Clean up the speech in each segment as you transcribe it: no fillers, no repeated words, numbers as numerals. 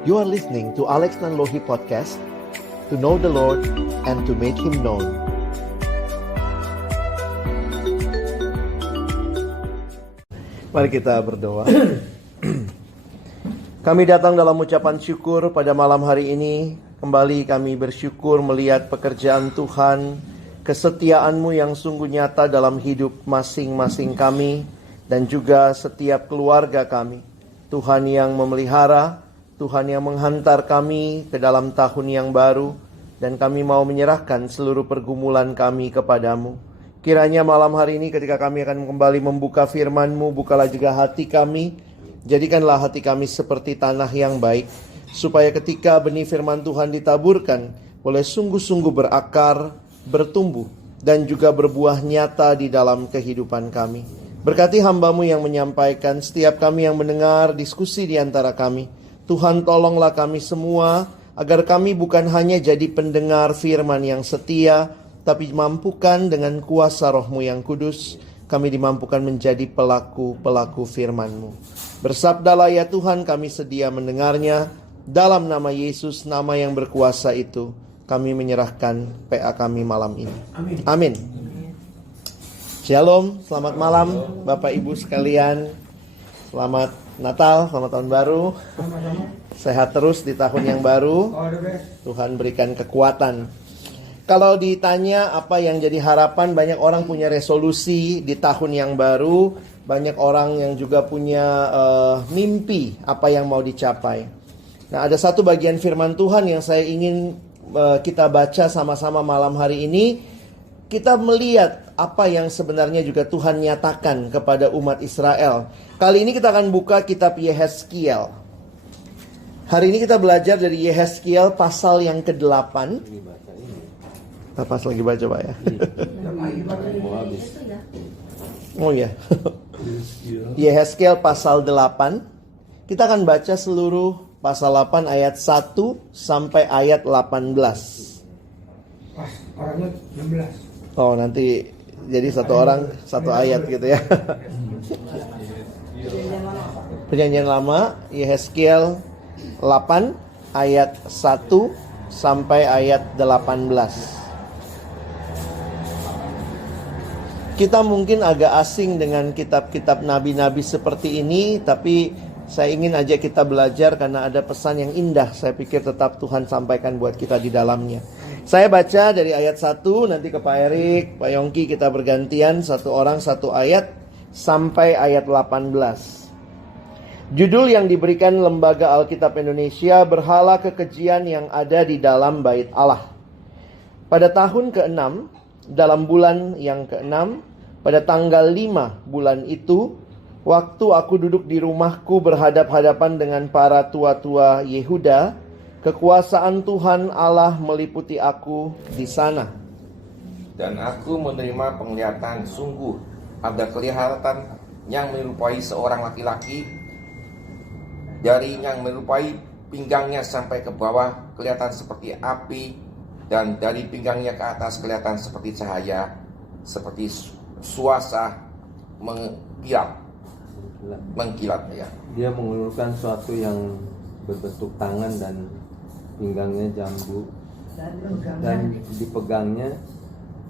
You are listening to Alex Nanlohi Podcast, to know the Lord and to make Him known. Mari kita berdoa. Kami datang dalam ucapan syukur pada malam hari ini. Kembali kami bersyukur melihat pekerjaan Tuhan, kesetiaan-Mu yang sungguh nyata dalam hidup masing-masing kami dan juga setiap keluarga kami. Tuhan yang memelihara, Tuhan yang menghantar kami ke dalam tahun yang baru, dan kami mau menyerahkan seluruh pergumulan kami kepadamu. Kiranya malam hari ini ketika kami akan kembali membuka firman-Mu, bukalah juga hati kami, jadikanlah hati kami seperti tanah yang baik, supaya ketika benih firman Tuhan ditaburkan, boleh sungguh-sungguh berakar, bertumbuh, dan juga berbuah nyata di dalam kehidupan kami. Berkati hamba-Mu yang menyampaikan, setiap kami yang mendengar diskusi di antara kami. Tuhan, tolonglah kami semua, agar kami bukan hanya jadi pendengar firman yang setia, tapi mampukan dengan kuasa Roh-Mu yang kudus, kami dimampukan menjadi pelaku-pelaku firman-Mu. Bersabdalah ya Tuhan, kami sedia mendengarnya. Dalam nama Yesus, nama yang berkuasa itu, kami menyerahkan PA kami malam ini. Amin. Shalom, selamat malam Bapak Ibu sekalian. Selamat Natal, selamat tahun baru. Sehat terus di tahun yang baru. Tuhan berikan kekuatan. Kalau ditanya apa yang jadi harapan, banyak orang punya resolusi di tahun yang baru. Banyak orang yang juga punya mimpi apa yang mau dicapai. Nah, ada satu bagian firman Tuhan yang saya ingin kita baca sama-sama malam hari ini. Kita melihat apa yang sebenarnya juga Tuhan nyatakan kepada umat Israel. Kali ini kita akan buka kitab Yehezkiel. Hari ini kita belajar dari Yehezkiel pasal yang ke-8. Kita pas lagi baca Pak ya. Oh ya. Yehezkiel pasal 8. Kita akan baca seluruh pasal 8 ayat 1 sampai ayat 18. Pas orangnya 16. Oh, nanti jadi satu orang satu ayat gitu ya. Perjanjian Lama, Yehezkiel 8 ayat 1 sampai ayat 18. Kita mungkin agak asing dengan kitab-kitab nabi-nabi seperti ini, tapi saya ingin aja kita belajar karena ada pesan yang indah. Saya pikir tetap Tuhan sampaikan buat kita di dalamnya. Saya baca dari ayat 1, nanti ke Pak Erik, Pak Yongki, kita bergantian satu orang satu ayat sampai ayat 18. Judul yang diberikan Lembaga Alkitab Indonesia, Berhala Kekejian yang ada di dalam Bait Allah. Pada tahun ke-6, dalam bulan yang ke-6, pada tanggal 5 bulan itu, waktu aku duduk di rumahku berhadap-hadapan dengan para tua-tua Yehuda, kekuasaan Tuhan Allah meliputi aku di sana. Dan aku menerima penglihatan, sungguh ada kelihatan yang menyerupai seorang laki-laki, dari yang menyerupai pinggangnya sampai ke bawah kelihatan seperti api, dan dari pinggangnya ke atas kelihatan seperti cahaya, seperti suasa mengkilat ya. Dia mengulurkan sesuatu yang berbentuk tangan dan pinggangnya jambu, dan dipegangnya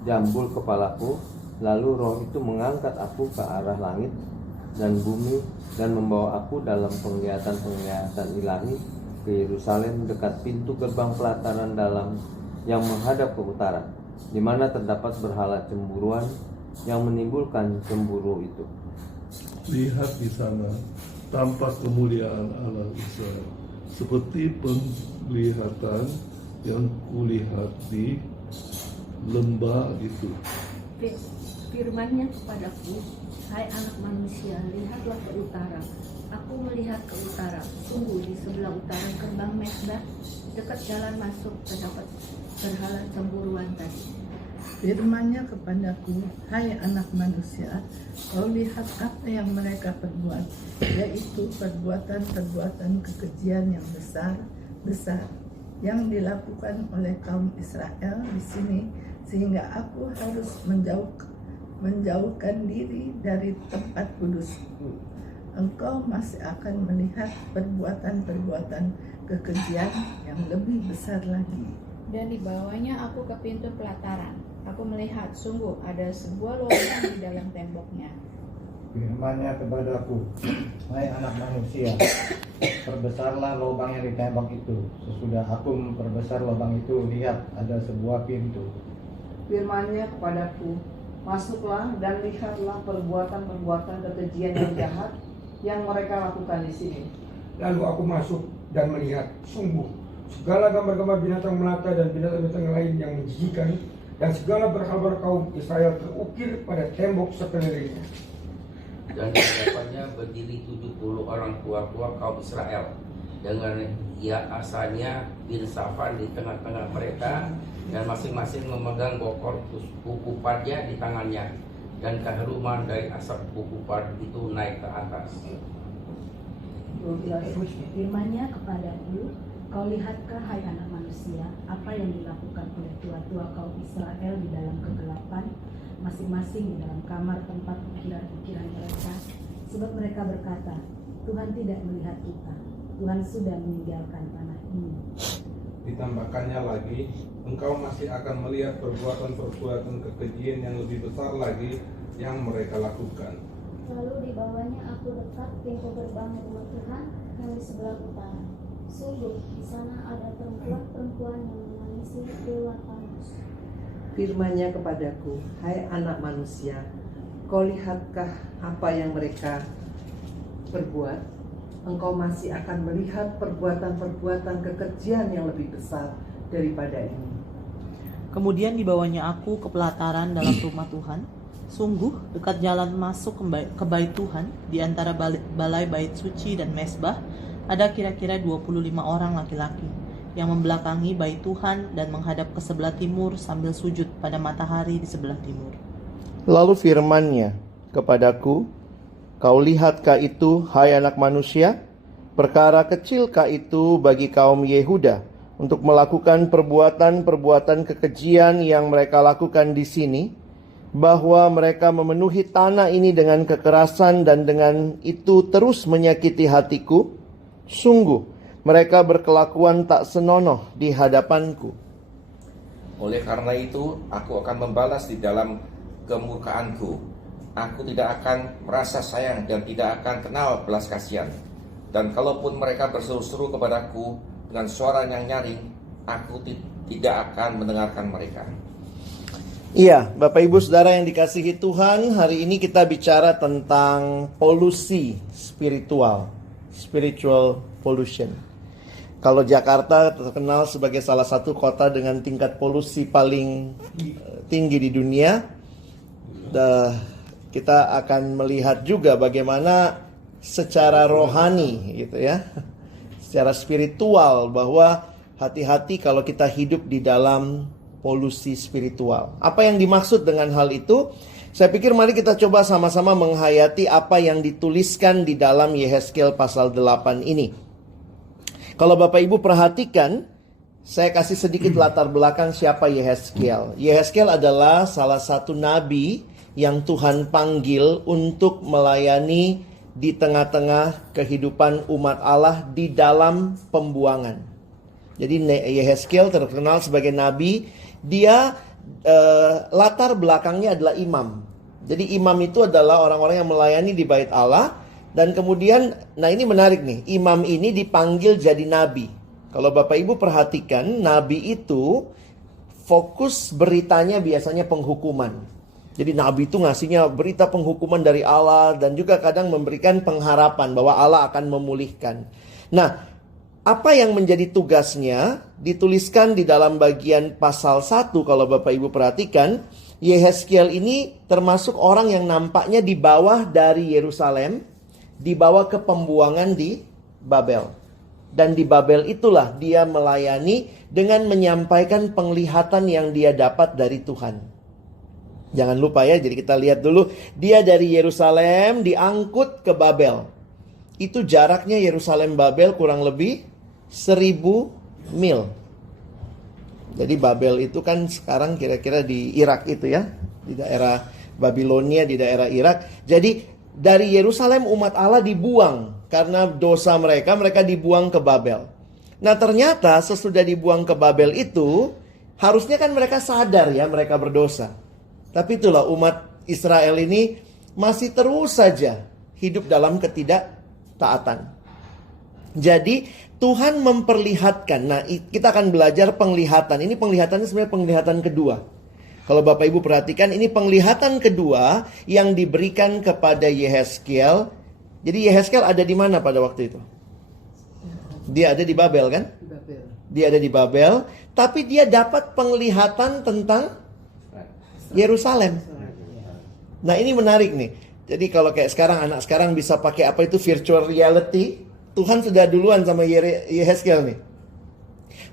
jambul kepalaku. Lalu roh itu mengangkat aku ke arah langit dan bumi dan membawa aku dalam penglihatan-penglihatan ilahi ke Yerusalem dekat pintu gerbang pelataran dalam yang menghadap ke utara, di mana terdapat berhala cemburuan yang menimbulkan cemburu itu. Lihat di sana tampak kemuliaan Allah Israel, seperti penglihatan yang kulihat di lembah itu. Firman-Nya kepadaku, hai anak manusia, lihatlah ke utara. Aku melihat ke utara, sungguh di sebelah utara gerbang Mesbah, dekat jalan masuk terdapat berhala cemburuan tadi. Firman-Nya kepadaku, hai anak manusia, kau lihat apa yang mereka perbuat, yaitu perbuatan-perbuatan kekejian yang besar yang dilakukan oleh kaum Israel di sini, sehingga aku harus menjauhkan diri dari tempat kudusku. engkau masih akan melihat perbuatan-perbuatan kekejian yang lebih besar lagi. Dan dibawanya aku ke pintu pelataran. Aku melihat, sungguh ada sebuah lubang di dalam temboknya. Firman-Nya kepadaku, hai anak manusia, perbesarlah lubang yang di tembok itu. Sesudah aku memperbesar lubang itu, lihat ada sebuah pintu. Firman-Nya kepadaku, masuklah dan lihatlah perbuatan-perbuatan kekejian yang jahat yang mereka lakukan di sini. Lalu aku masuk dan melihat, sungguh segala gambar-gambar binatang melata dan binatang-binatang lain yang menjijikan, dan segala berhala kaum Israel terukir pada tembok sekelilingnya. Dan di hadapannya berdiri 70 orang tua-tua kaum Israel dengan asalnya bin Safan di tengah-tengah mereka, dan masing-masing memegang bokor ukupannya di tangannya, dan keharuman dari asap ukupan itu naik ke atas. 12. Firman-Nya kepadaku, kau lihatkah hai anak manusia apa yang dilakukan oleh tua-tua kaum Israel di dalam kegelapan, masing-masing di dalam kamar tempat ukiran-ukiran mereka, sebab mereka berkata, Tuhan tidak melihat kita, Tuhan sudah meninggalkan tanah ini. Ditambahkannya lagi, engkau masih akan melihat perbuatan-perbuatan kekejian yang lebih besar lagi yang mereka lakukan. Lalu dibawanya aku dekat pintu gerbang rumah Tuhan yang di sebelah utara. Sungguh di sana ada perempuan-perempuan yang menangisi keluar panas. Firman-Nya kepadaku, hai anak manusia, kau lihatkah apa yang mereka perbuat? Engkau masih akan melihat perbuatan-perbuatan kekejian yang lebih besar daripada ini. Kemudian dibawanya aku ke pelataran dalam rumah Tuhan. Sungguh dekat jalan masuk ke bait Tuhan, di antara balai bait suci dan mesbah, ada kira-kira 25 orang laki-laki yang membelakangi bait Tuhan dan menghadap ke sebelah timur sambil sujud pada matahari di sebelah timur. Lalu firman-Nya kepadaku, kau lihatkah itu, hai anak manusia? Perkara kecilkah itu bagi kaum Yehuda untuk melakukan perbuatan-perbuatan kekejian yang mereka lakukan di sini, bahwa mereka memenuhi tanah ini dengan kekerasan dan dengan itu terus menyakiti hatiku? Sungguh mereka berkelakuan tak senonoh di hadapanku. Oleh karena itu, aku akan membalas di dalam kemurkaanku. Aku tidak akan merasa sayang dan tidak akan kenal belas kasihan. Dan kalaupun mereka berseru-seru kepadaku dengan suara yang nyaring, aku tidak akan mendengarkan mereka. Iya, Bapak Ibu Saudara yang dikasihi Tuhan, hari ini kita bicara tentang polusi spiritual pollution. Kalau Jakarta terkenal sebagai salah satu kota dengan tingkat polusi paling tinggi di dunia, kita akan melihat juga bagaimana secara rohani gitu ya, secara spiritual, bahwa hati-hati kalau kita hidup di dalam polusi spiritual. Apa yang dimaksud dengan hal itu? Saya pikir mari kita coba sama-sama menghayati apa yang dituliskan di dalam Yehezkiel pasal 8 ini. Kalau Bapak Ibu perhatikan, saya kasih sedikit latar belakang siapa Yehezkiel. Yehezkiel adalah salah satu nabi yang Tuhan panggil untuk melayani di tengah-tengah kehidupan umat Allah di dalam pembuangan. Jadi Yehezkiel terkenal sebagai nabi. Dia latar belakangnya adalah imam. Jadi imam itu adalah orang-orang yang melayani di bait Allah. Dan kemudian, nah ini menarik nih, imam ini dipanggil jadi nabi. Kalau Bapak Ibu perhatikan, nabi itu fokus beritanya biasanya penghukuman. Jadi nabi itu ngasihnya berita penghukuman dari Allah dan juga kadang memberikan pengharapan bahwa Allah akan memulihkan. Nah, apa yang menjadi tugasnya dituliskan di dalam bagian pasal 1 kalau Bapak Ibu perhatikan. Yehezkiel ini termasuk orang yang nampaknya di bawah dari Yerusalem, dibawa ke pembuangan di Babel. Dan di Babel itulah dia melayani dengan menyampaikan penglihatan yang dia dapat dari Tuhan. Jangan lupa ya, jadi kita lihat dulu. Dia dari Yerusalem diangkut ke Babel. Itu jaraknya Yerusalem-Babel kurang lebih 1000 mil. Jadi Babel itu kan sekarang kira-kira di Irak itu ya. Di daerah Babilonia, di daerah Irak. Jadi Dari Yerusalem umat Allah dibuang karena dosa mereka, mereka dibuang ke Babel. Nah ternyata sesudah dibuang ke Babel itu, harusnya kan mereka sadar ya mereka berdosa. Tapi itulah umat Israel ini masih terus saja hidup dalam ketidaktaatan. Jadi Tuhan memperlihatkan, nah kita akan belajar penglihatan. Ini penglihatannya sebenarnya penglihatan kedua. Kalau Bapak Ibu perhatikan, ini penglihatan kedua yang diberikan kepada Yehezkiel. Jadi Yehezkiel ada di mana pada waktu itu? Dia ada di Babel kan? Dia ada di Babel, tapi dia dapat penglihatan tentang Yerusalem. Nah ini menarik nih. Jadi kalau kayak sekarang, anak sekarang bisa pakai apa itu virtual reality. Tuhan sudah duluan sama Yehezkiel nih.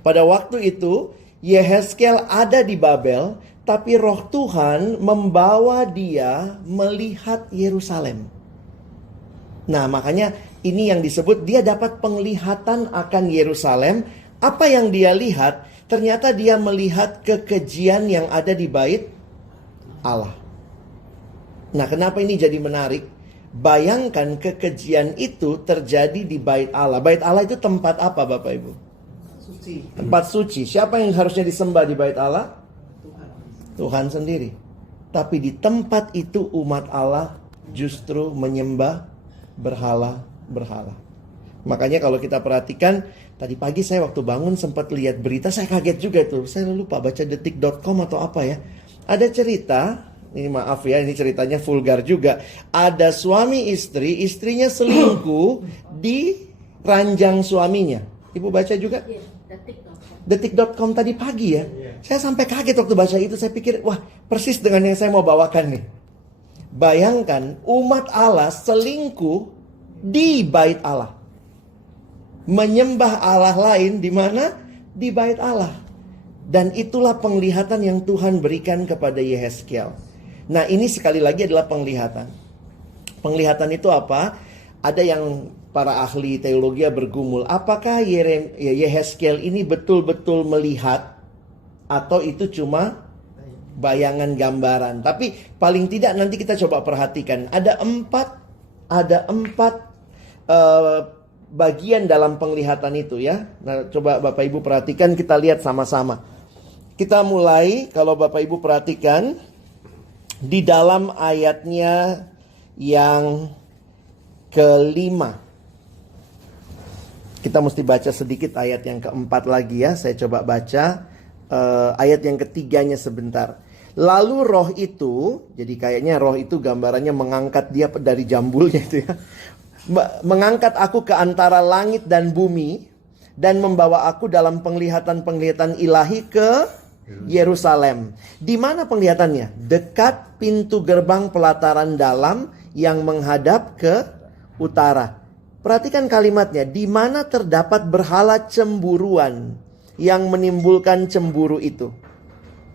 Pada waktu itu Yehezkiel ada di Babel, tapi roh Tuhan membawa dia melihat Yerusalem. Nah makanya ini yang disebut dia dapat penglihatan akan Yerusalem. Apa yang dia lihat? Ternyata dia melihat kekejian yang ada di bait Allah. Nah kenapa ini jadi menarik? Bayangkan kekejian itu terjadi di bait Allah. Bait Allah itu tempat apa Bapak Ibu? Suci. Tempat suci. Siapa yang harusnya disembah di bait Allah? Tuhan sendiri. Tapi di tempat itu umat Allah justru menyembah berhala-berhala. Makanya kalau kita perhatikan, tadi pagi saya waktu bangun sempat lihat berita, saya kaget juga tuh. Saya lupa baca detik.com atau apa ya. Ada cerita, ini maaf ya, ini ceritanya vulgar juga. Ada suami istri, istrinya selingkuh di ranjang suaminya. Ibu baca juga? Detik.com tadi pagi ya. Saya sampai kaget waktu baca itu. Saya pikir, wah persis dengan yang saya mau bawakan nih. Bayangkan umat Allah selingkuh di bait Allah. Menyembah Allah lain di mana? Di bait Allah. Dan itulah penglihatan yang Tuhan berikan kepada Yehezkiel. Nah ini sekali lagi adalah penglihatan. Penglihatan itu apa? Ada yang para ahli teologi bergumul, apakah Yehezkiel ini betul-betul melihat atau itu cuma bayangan gambaran? Tapi paling tidak nanti kita coba perhatikan, ada empat bagian dalam penglihatan itu ya. Nah, coba Bapak Ibu perhatikan, kita lihat sama-sama. Kita mulai, kalau Bapak Ibu perhatikan di dalam ayatnya yang kelima. Kita mesti baca sedikit ayat yang keempat lagi ya. Saya coba baca ayat yang ketiganya sebentar. Lalu roh itu, jadi kayaknya roh itu gambarannya mengangkat dia dari jambulnya itu ya. Mengangkat aku ke antara langit dan bumi dan membawa aku dalam penglihatan-penglihatan ilahi ke Yerusalem. Di mana penglihatannya? Dekat pintu gerbang pelataran dalam yang menghadap ke utara. Perhatikan kalimatnya, di mana terdapat berhala cemburuan yang menimbulkan cemburu itu.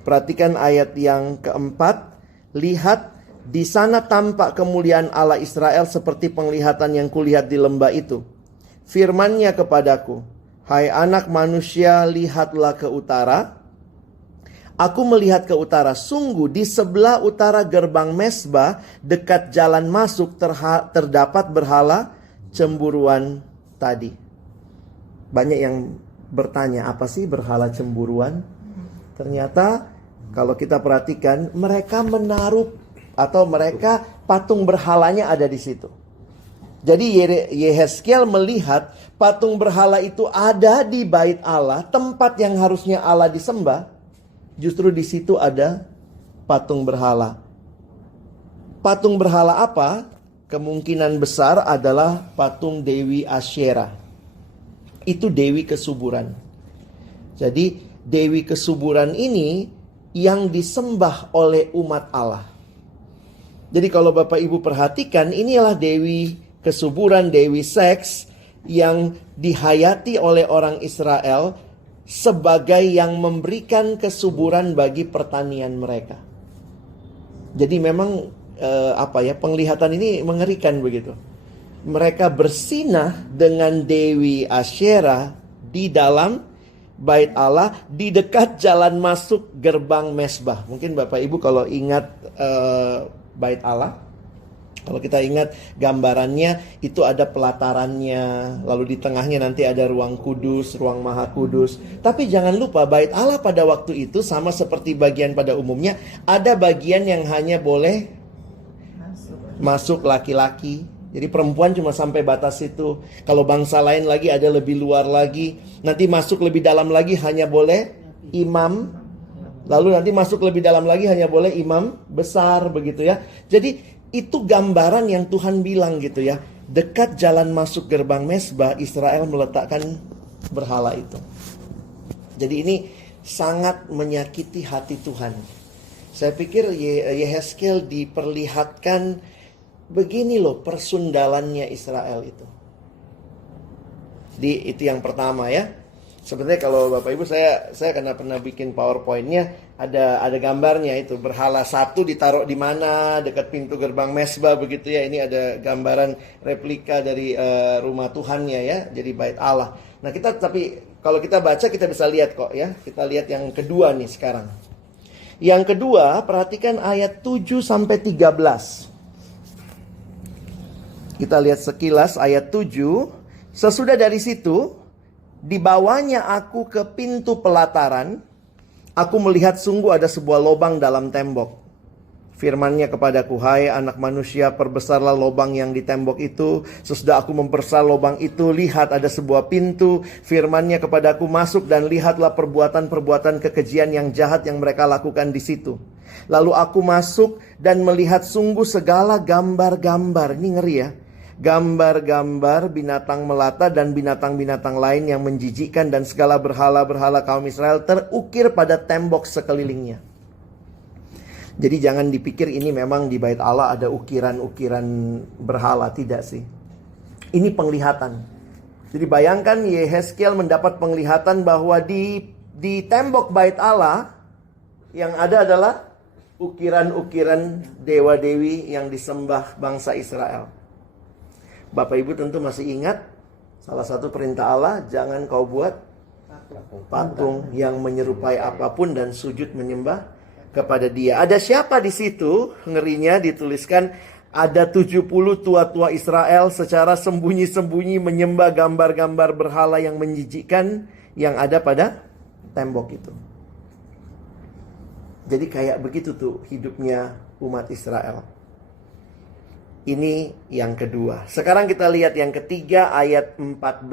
Perhatikan ayat yang keempat. Lihat, di sana tampak kemuliaan Allah Israel seperti penglihatan yang kulihat di lembah itu. Firman-Nya kepadaku, hai anak manusia, lihatlah ke utara. Aku melihat ke utara, sungguh di sebelah utara gerbang Mesbah, dekat jalan masuk terdapat berhala cemburuan tadi. Banyak yang bertanya, apa sih berhala cemburuan? Ternyata kalau kita perhatikan, mereka menaruh atau mereka patung berhalanya ada di situ. Jadi Yehezkiel melihat patung berhala itu ada di bait Allah, tempat yang harusnya Allah disembah. Justru di situ ada patung berhala. Patung berhala apa? Kemungkinan besar adalah patung Dewi Asyera. Itu Dewi Kesuburan. Jadi Dewi Kesuburan ini yang disembah oleh umat Allah. Jadi kalau Bapak Ibu perhatikan, inilah Dewi Kesuburan, Dewi Seks yang dihayati oleh orang Israel sebagai yang memberikan kesuburan bagi pertanian mereka. Jadi memang penglihatan ini mengerikan begitu. Mereka bersinah dengan Dewi Asyera di dalam bait Allah di dekat jalan masuk gerbang Mesbah. Mungkin Bapak Ibu kalau ingat bait Allah, Kalau kita ingat gambarannya itu ada pelatarannya, lalu di tengahnya nanti ada ruang kudus, ruang maha kudus. Tapi jangan lupa bait Allah pada waktu itu sama seperti bagian pada umumnya, ada bagian yang hanya boleh masuk laki-laki. Jadi perempuan cuma sampai batas itu. Kalau bangsa lain lagi ada lebih luar lagi. Nanti masuk lebih dalam lagi hanya boleh imam. Lalu nanti masuk lebih dalam lagi hanya boleh imam besar begitu ya. Jadi itu gambaran yang Tuhan bilang gitu ya. Dekat jalan masuk gerbang mesbah, Israel meletakkan berhala itu. Jadi ini sangat menyakiti hati Tuhan. Saya pikir Yehezkiel diperlihatkan begini loh persundalannya Israel itu. Itu yang pertama ya. Sebenarnya kalau Bapak Ibu saya karena pernah bikin PowerPoint-nya ada gambarnya itu berhala satu ditaruh di mana dekat pintu gerbang mesbah begitu ya. Ini ada gambaran replika dari rumah Tuhannya ya, jadi bait Allah. Nah, tapi kalau kita baca kita bisa lihat kok ya. Kita lihat yang kedua nih sekarang. Yang kedua, perhatikan ayat 7 sampai 13. Kita lihat sekilas ayat 7. Sesudah dari situ dibawanya aku ke pintu pelataran. Aku melihat sungguh ada sebuah lubang dalam tembok. Firman-Nya kepadaku, hai anak manusia, perbesarlah lubang yang di tembok itu. Sesudah aku memperbesar lubang itu, lihat ada sebuah pintu. Firman-Nya kepadaku, masuk dan lihatlah perbuatan-perbuatan kekejian yang jahat yang mereka lakukan di situ. Lalu aku masuk dan melihat sungguh segala gambar-gambar. Ini ngeri ya. Gambar-gambar binatang melata dan binatang-binatang lain yang menjijikkan dan segala berhala-berhala kaum Israel terukir pada tembok sekelilingnya. Jadi jangan dipikir ini memang di bait Allah ada ukiran-ukiran berhala, tidak sih. Ini penglihatan. Jadi bayangkan Yehezkiel mendapat penglihatan bahwa di tembok bait Allah yang ada adalah ukiran-ukiran dewa-dewi yang disembah bangsa Israel. Bapak Ibu tentu masih ingat salah satu perintah Allah, jangan kau buat patung yang menyerupai apapun dan sujud menyembah kepada dia. Ada siapa di situ? Ngerinya dituliskan ada 70 tua-tua Israel secara sembunyi-sembunyi menyembah gambar-gambar berhala yang menjijikkan yang ada pada tembok itu. Jadi kayak begitu tuh hidupnya umat Israel. Ini yang kedua. Sekarang kita lihat yang ketiga ayat 14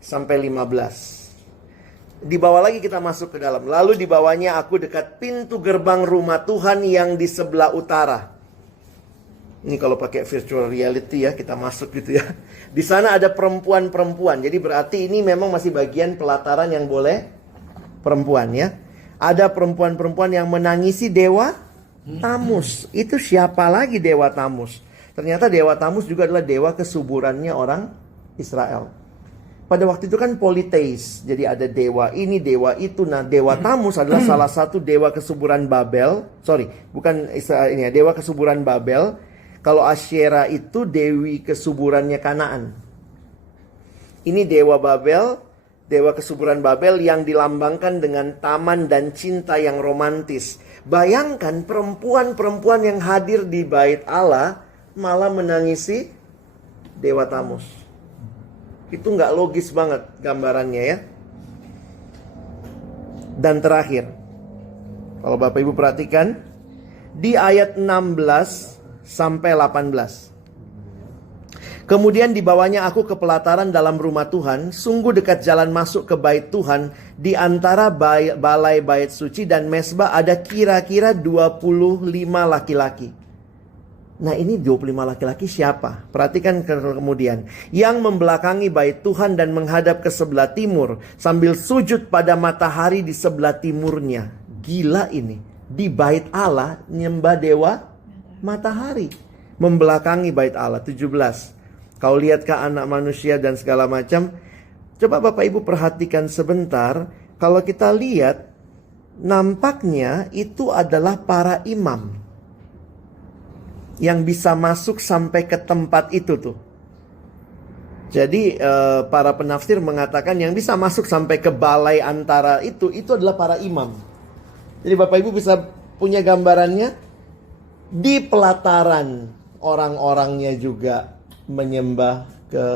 sampai 15. Di bawah lagi kita masuk ke dalam. Lalu dibawanya aku dekat pintu gerbang rumah Tuhan yang di sebelah utara. Ini kalau pakai virtual reality ya, kita masuk gitu ya. Di sana ada perempuan-perempuan. Jadi berarti ini memang masih bagian pelataran yang boleh perempuan ya. Ada perempuan-perempuan yang menangisi dewa Tamus. Itu siapa lagi dewa Tamus? Ternyata dewa Tamus juga adalah dewa kesuburannya orang Israel. Pada waktu itu kan politeis. Jadi ada dewa ini, dewa itu. Nah, dewa Tamus adalah salah satu dewa kesuburan Babel. Bukan Israel ini ya, dewa kesuburan Babel. Kalau Asyera itu dewi kesuburannya Kanaan. Ini dewa Babel, dewa kesuburan Babel yang dilambangkan dengan taman dan cinta yang romantis. Bayangkan perempuan-perempuan yang hadir di bait Allah malah menangisi dewa Tamus. Itu nggak logis banget gambarannya ya. Dan terakhir, kalau Bapak Ibu perhatikan, di ayat 16 sampai 18. Kemudian dibawanya aku ke pelataran dalam rumah Tuhan, sungguh dekat jalan masuk ke bait Tuhan, di antara balai bait suci dan mesbah ada kira-kira 25 laki-laki. Nah, ini 25 laki-laki siapa? Perhatikan kemudian. Yang membelakangi bait Tuhan dan menghadap ke sebelah timur, sambil sujud pada matahari di sebelah timurnya. Gila ini. Di bait Allah nyembah dewa matahari. Membelakangi bait Allah. 17. Kau lihatkah anak manusia dan segala macam? Coba Bapak Ibu perhatikan sebentar. Kalau kita lihat, nampaknya itu adalah para imam yang bisa masuk sampai ke tempat itu tuh. Jadi para penafsir mengatakan yang bisa masuk sampai ke balai antara itu adalah para imam. Jadi Bapak Ibu bisa punya gambarannya di pelataran orang-orangnya juga menyembah ke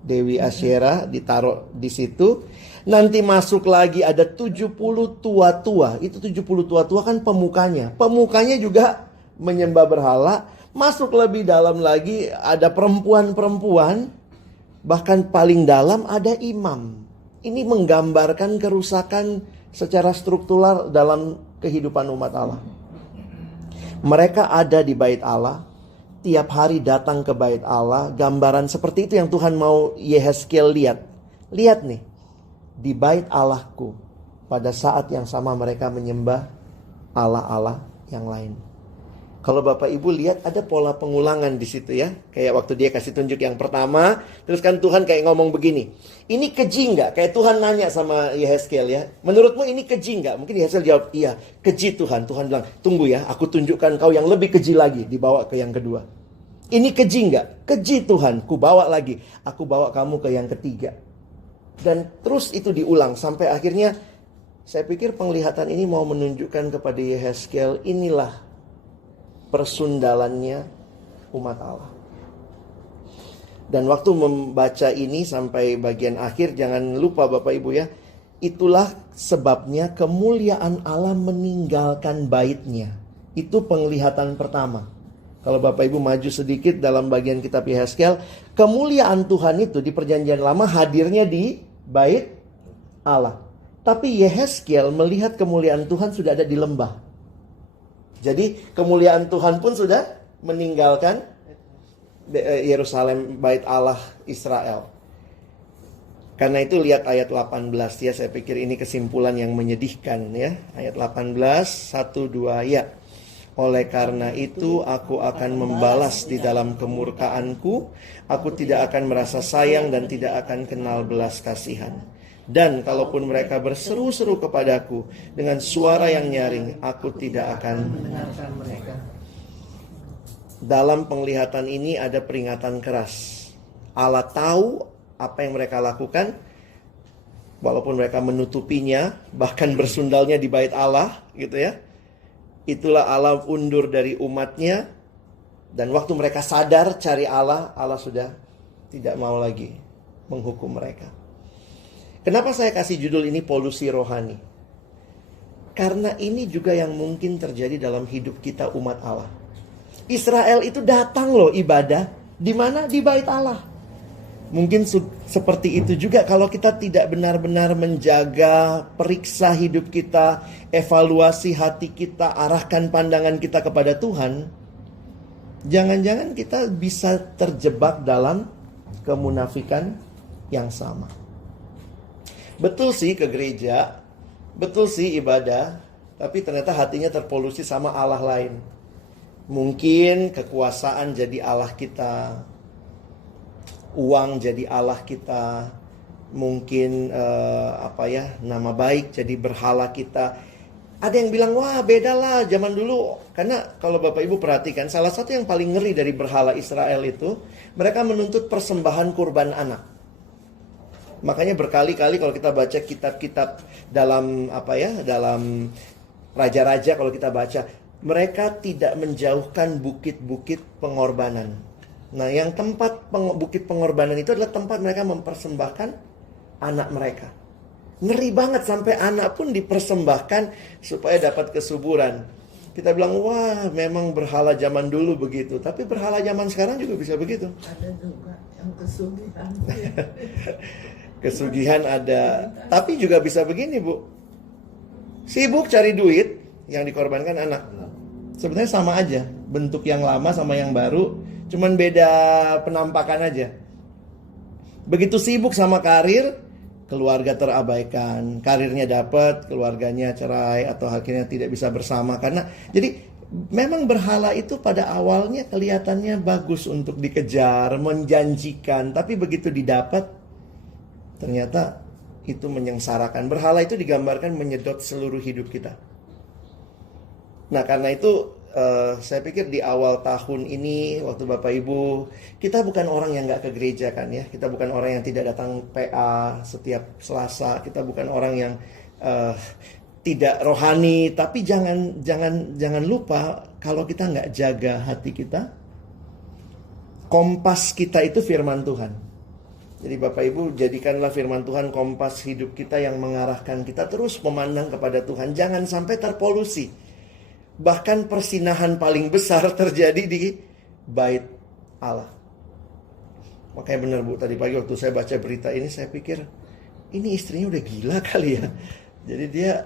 Dewi Asyera, ditaruh di situ. Nanti masuk lagi ada 70 tua-tua. Itu 70 tua-tua kan pemukanya. Pemukanya juga menyembah berhala. Masuk lebih dalam lagi ada perempuan-perempuan. Bahkan paling dalam ada imam. Ini menggambarkan kerusakan secara struktural dalam kehidupan umat Allah. Mereka ada di bait Allah. Tiap hari datang ke bait Allah. Gambaran seperti itu yang Tuhan mau Yehezkiel lihat. Lihat nih. Di bait Allahku. Pada saat yang sama mereka menyembah Allah-Allah yang lain. Kalau Bapak Ibu lihat ada pola pengulangan di situ ya. Kayak waktu dia kasih tunjuk yang pertama. Terus kan Tuhan kayak ngomong begini. Ini keji nggak? Kayak Tuhan nanya sama Yehezkiel ya. Menurutmu ini keji nggak? Mungkin Yehezkiel jawab, iya keji Tuhan. Tuhan bilang, tunggu ya, aku tunjukkan kau yang lebih keji lagi. Dibawa ke yang kedua. Ini keji nggak? Keji Tuhan, ku bawa lagi. Aku bawa kamu ke yang ketiga. Dan terus itu diulang sampai akhirnya saya pikir penglihatan ini mau menunjukkan kepada Yehezkiel, inilah persundalannya umat Allah. Dan waktu membaca ini sampai bagian akhir, jangan lupa Bapak Ibu ya, itulah sebabnya kemuliaan Allah meninggalkan baitnya. Itu penglihatan pertama. Kalau Bapak Ibu maju sedikit dalam bagian kitab Yehezkiel, kemuliaan Tuhan itu di perjanjian lama hadirnya di bait Allah. Tapi Yehezkiel melihat kemuliaan Tuhan sudah ada di lembah. Jadi kemuliaan Tuhan pun sudah meninggalkan Yerusalem, bait Allah Israel. Karena itu lihat ayat 18 ya, saya pikir ini kesimpulan yang menyedihkan ya. Ayat 18, 1-2 ya. Oleh karena itu aku akan membalas di dalam kemurkaanku. Aku tidak akan merasa sayang dan tidak akan kenal belas kasihan. Dan kalaupun mereka berseru-seru kepadaku dengan suara yang nyaring, aku tidak akan mendengarkan mereka. Dalam penglihatan ini ada peringatan keras. Allah tahu apa yang mereka lakukan. Walaupun mereka menutupinya, bahkan bersundalnya di bait Allah gitu ya. Itulah Allah undur dari umatnya. Dan waktu mereka sadar cari Allah, Allah sudah tidak mau lagi menghukum mereka. Kenapa saya kasih judul ini polusi rohani? Karena ini juga yang mungkin terjadi dalam hidup kita umat Allah. Israel itu datang loh ibadah. Di mana? Di bait Allah. Mungkin seperti itu juga kalau kita tidak benar-benar menjaga, periksa hidup kita, evaluasi hati kita, arahkan pandangan kita kepada Tuhan. Jangan-jangan kita bisa terjebak dalam kemunafikan yang sama. Betul sih ke gereja, betul sih ibadah, tapi ternyata hatinya terpolusi sama Allah lain. Mungkin kekuasaan jadi Allah kita, uang jadi Allah kita, mungkin nama baik jadi berhala kita. Ada yang bilang, wah beda lah zaman dulu. Karena kalau Bapak Ibu perhatikan, salah satu yang paling ngeri dari berhala Israel itu, mereka menuntut persembahan kurban anak. Makanya berkali-kali kalau kita baca kitab-kitab dalam dalam raja-raja, kalau kita baca, mereka tidak menjauhkan bukit-bukit pengorbanan. Nah, yang tempat bukit pengorbanan itu adalah tempat mereka mempersembahkan anak mereka. Ngeri banget sampai anak pun dipersembahkan supaya dapat kesuburan. Kita bilang, wah memang berhala zaman dulu begitu. Tapi berhala zaman sekarang juga bisa begitu. Ada juga yang kesugihan. Kesugihan ada. Tapi juga bisa begini Bu. Sibuk cari duit, yang dikorbankan anak. Sebenarnya sama aja. Bentuk yang lama sama yang baru, cuman beda penampakan aja. Begitu sibuk sama karir, keluarga terabaikan, karirnya dapat, keluarganya cerai atau akhirnya tidak bisa bersama. Karena jadi memang berhala itu pada awalnya kelihatannya bagus untuk dikejar, menjanjikan, tapi begitu didapat ternyata itu menyengsarakan. Berhala itu digambarkan menyedot seluruh hidup kita. Nah, karena itu saya pikir di awal tahun ini, waktu Bapak Ibu, kita bukan orang yang gak ke gereja kan ya. Kita bukan orang yang tidak datang PA setiap Selasa. Kita bukan orang yang tidak rohani. Tapi jangan lupa kalau kita gak jaga hati kita, kompas kita itu firman Tuhan. Jadi Bapak Ibu, jadikanlah firman Tuhan kompas hidup kita yang mengarahkan kita terus memandang kepada Tuhan. Jangan sampai terpolusi. Bahkan persinahan paling besar terjadi di bait Allah. Makanya benar Bu, tadi pagi waktu saya baca berita ini, saya pikir ini istrinya udah gila kali ya. Jadi dia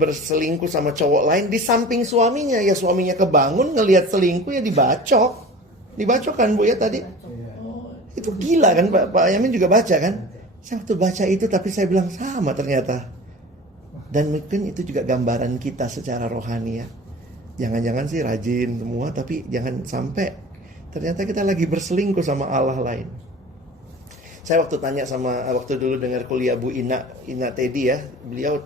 berselingkuh sama cowok lain di samping suaminya. Ya suaminya kebangun ngelihat selingkuh ya dibacok. Dibacok kan Bu ya tadi? Itu gila kan, Pak Yamin juga baca kan? Saya waktu baca itu tapi saya bilang sama ternyata. Dan mungkin itu juga gambaran kita secara rohani ya. Jangan-jangan sih rajin semua, tapi jangan sampai ternyata kita lagi berselingkuh sama Allah lain. Saya waktu tanya waktu dulu dengar kuliah Bu Ina Teddy ya, beliau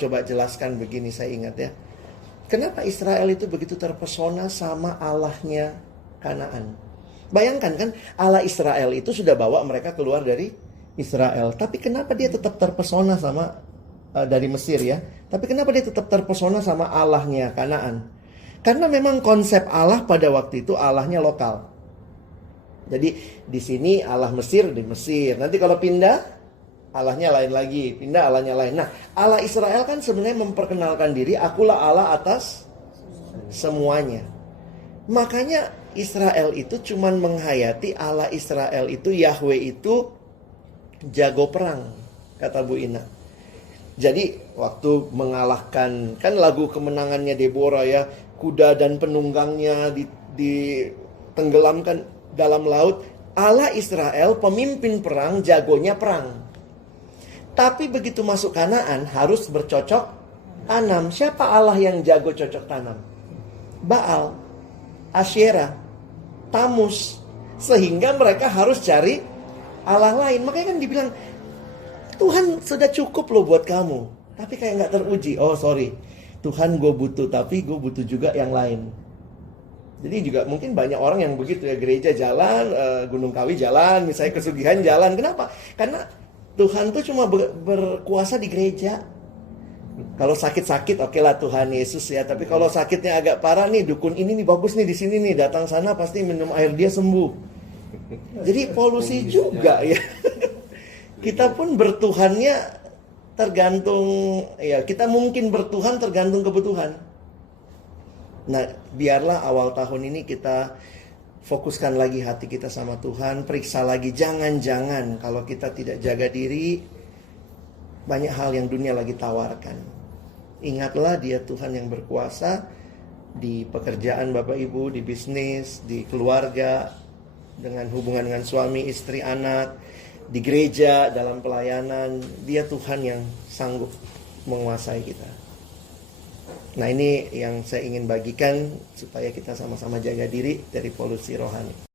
coba jelaskan begini, saya ingat ya. Kenapa Israel itu begitu terpesona sama Allahnya Kanaan? Bayangkan kan, Allah Israel itu sudah bawa mereka keluar dari Israel. Tapi kenapa dia tetap terpesona sama dari Mesir ya? Tapi kenapa dia tetap terpesona sama Allahnya Kanaan? Karena memang konsep Allah pada waktu itu Allahnya lokal. Jadi di sini Allah Mesir di Mesir. Nanti kalau pindah Allahnya lain lagi, pindah Allahnya lain. Nah, Allah Israel kan sebenarnya memperkenalkan diri, akulah Allah atas semuanya. Makanya Israel itu cuman menghayati Allah Israel itu, Yahweh itu jago perang, kata Bu Ina. Jadi waktu mengalahkan, kan lagu kemenangannya Deborah ya, kuda dan penunggangnya ditenggelamkan dalam laut. Allah Israel pemimpin perang, jagonya perang. Tapi begitu masuk Kanaan harus bercocok tanam. Siapa Allah yang jago cocok tanam? Baal, Asyera, Tamus. Sehingga mereka harus cari Allah lain. Makanya kan dibilang Tuhan sudah cukup loh buat kamu, tapi kayak gak teruji. Oh sorry, Tuhan gue butuh, tapi gue butuh juga yang lain. Jadi juga mungkin banyak orang yang begitu ya, gereja jalan, Gunung Kawi jalan, misalnya kesugihan jalan. Kenapa? Karena Tuhan tuh cuma berkuasa di gereja. Kalau sakit-sakit oke lah Tuhan Yesus ya. Tapi kalau sakitnya agak parah nih, dukun ini nih bagus nih di sini nih, datang sana pasti minum air dia sembuh. Jadi polusi juga ya. Kita pun bertuhannya tergantung ya, kita mungkin bertuhan tergantung kebutuhan. Nah, biarlah awal tahun ini kita fokuskan lagi hati kita sama Tuhan, periksa lagi, jangan-jangan kalau kita tidak jaga diri, banyak hal yang dunia lagi tawarkan. Ingatlah dia Tuhan yang berkuasa di pekerjaan Bapak Ibu, di bisnis, di keluarga, dengan hubungan dengan suami, istri, anak, di gereja, dalam pelayanan. Dia Tuhan yang sanggup menguasai kita. Nah ini yang saya ingin bagikan supaya kita sama-sama jaga diri dari polusi rohani.